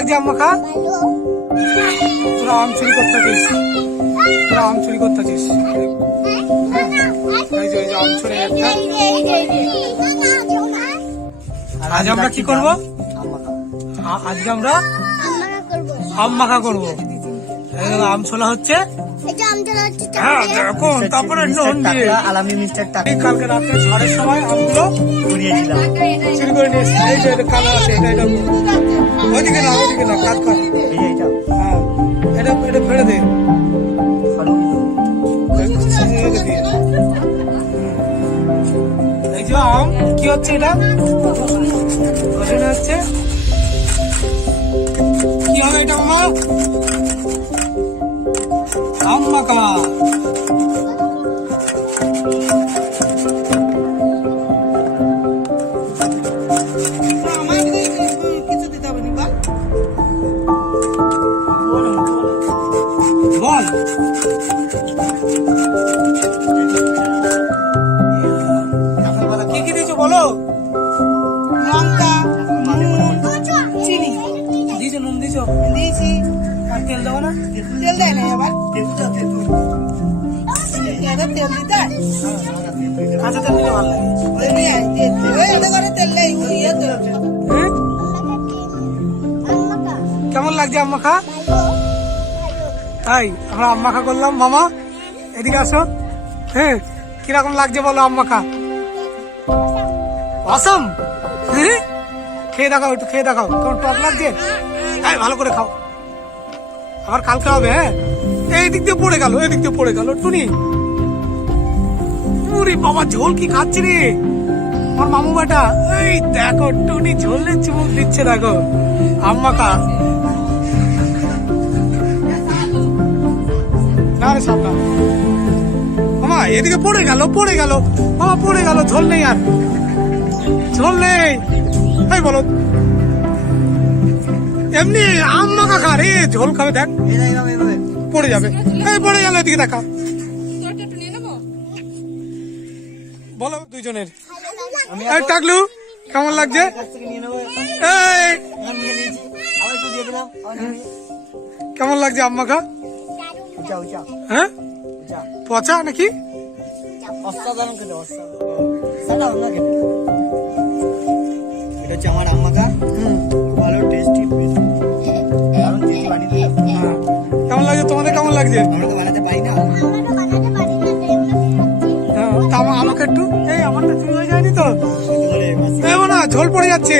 লাগছে আম মাখা? তোরা আম চুরি করতেছিস, তোরা আম চুরি করতেছিস। আম চুরি একটা। আজ আমরা কি করবো? আজকে আমরা আম মাখা করবো। আম ছোলা হচ্ছে, তারপরে কালকে রাত্রে 6টার সময় আমগুলো চুরি করে নিয়ে এসেছি। এই যে কালার আছে, এটা ওইদিকে না, ওইদিকে না, কাজ কর। হ্যাঁ, এটা ফেলে দে। এই যে আম কি হচ্ছে, এটা হচ্ছে কি হবে এটা মামা? আম মাখা। বল কি কি দিয়েছো বলো? লঙ্কা, চিনি দিয়েছো, নুন দিয়েছো? দিয়েছি। আর তেল দেবো না? তেল দেয় না আবার, তেল দিতে কাঁচা তেল দিলে ভালো লাগে। কেমন লাগছে আম মাখা? তাই আমরা আম মাখা করলাম। মামা এদিকে আসো। হ্যাঁ, কিরকম লাগছে বলো আম মাখা? অসম। খেয়ে দেখাও, একটু খেয়ে দেখাও, তোমার টক লাগছে? হ্যাঁ, ভালো করে খাও, আবার কালকে হবে। হ্যাঁ, এই দিক দিয়ে পড়ে গেল, এদিক দিয়ে পড়ে গেল। টুনি পুরি বাবা, ঝোল কি খাচ্ছে রে আমার মামু বেটা। এই দেখো টুনি ঝোলের চুমুক দিচ্ছে, দেখো আম মাখা। না রে সাবধান মামা, এদিকে পড়ে গেল, পড়ে গেল মামা, পড়ে গেল। ঝোল নেই, আর ঝোল নেই। এই বলো, এমনি আম মাখা খা রে, ঝোল খাবে দেখ, পড়ে যাবে। এই পড়ে গেল, এদিকে দেখা। বলো দুইজনের। টাকলু কেমন লাগছে? কেমন লাগছে আম মাখা? হ্যাঁ, পচা নাকি? এটা হচ্ছে আমার আম মাখা, ভালো টেস্টি। কেমন লাগছে তোমাদের? কেমন লাগছে? আমরা তো বানাতে পারি না। আমাকে একটু, এই আমারটা চুরি হয়ে যায়নি তো? না, ঝোল পড়ে যাচ্ছে।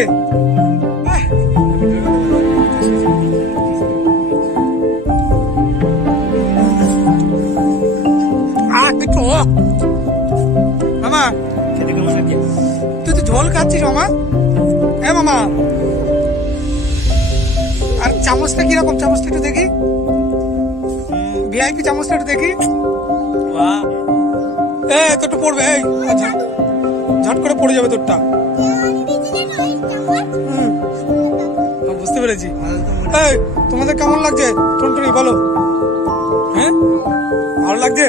মামা তুই তো ঝোল খাচ্ছিস মামা। হ্যাঁ মামা, আর চামচটা কিরকম? চামচটা একটু দেখি, ভিআইপি চামচটা একটু দেখি। তোরটা পড়বে, এই ঝট করে পড়ে যাবে তোরটা। বুঝতে পেরেছি। এই তোমাদের কেমন লাগছে টুনটুনি বলো? হ্যাঁ, ভালো লাগছে।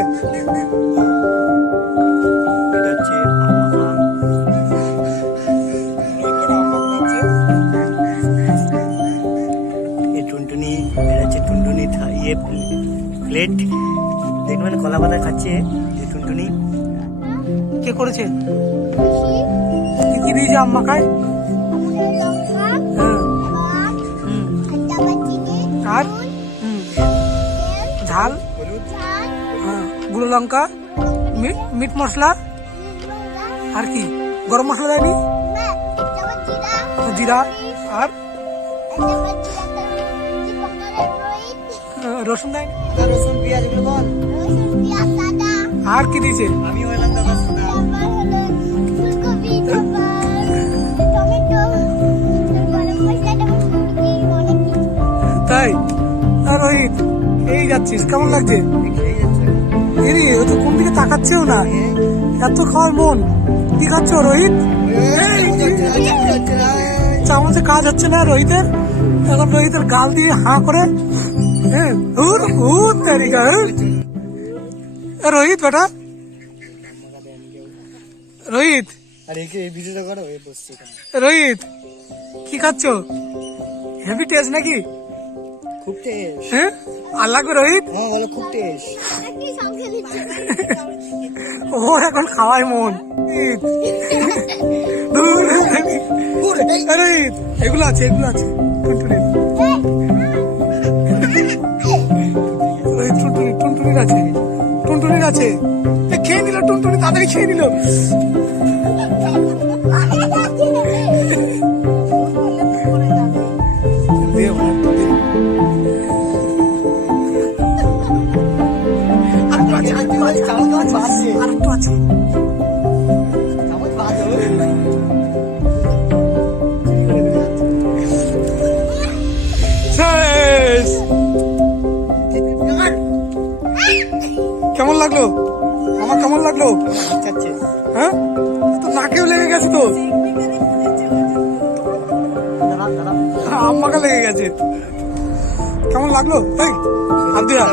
টুনটুনি, এটা হচ্ছে টুনটুনি ইয়ে প্লেট, দেখবেন কলা পাতা খাচ্ছে টুনটুনি। কে করেছে? কি দিয়েছে আম মাখায়? আর ঝাল, গুঁড়ো লঙ্কা, মিট মশলা, আর কি গরম মশলা দেয়নি? জিরা, আর রসুন দেয়নি? রসুন পেঁয়াজ এগুলো বল। আর কি দিয়েছে? আমি হলাম দাদা তাই। আর রোহিত এই যাচ্ছিস, কেমন লাগছে? এরে ও তো কোন দিকে তাকাচ্ছেও না, এত খাওয়ার মন। কি খাচ্ছ রোহিত? চামচে কাজ হচ্ছে না রোহিতের। এখন রোহিতের গাল দিয়ে হাঁ করে রোহিত বেটা, রোহিত আর একে এই ভিডিওটা করো, এই বসছে রোহিত কি খাচ্ছ? হেভি টেস্ট নাকি? খুব টেস্ট। হ্যাঁ আর লাগবে রোহিত? হ্যাঁ বলো খুব টেস্ট। ওর এখন খাওয়াই মন। দূর। রোহিত এগুলো আছে টুনটুনির। রোহিত টুনটুনির আছে। খেয়ে নিল টুনটুনি, তাড়াতাড়ি খেয়ে নিল। আর একটু আছে। শেষ। কেমন লাগলো? আমার কেমন লাগলো? হ্যাঁ তো নাকেও লেগে গেছে তো, আমাকে লেগে গেছে। কেমন লাগলো? হাত দিয়া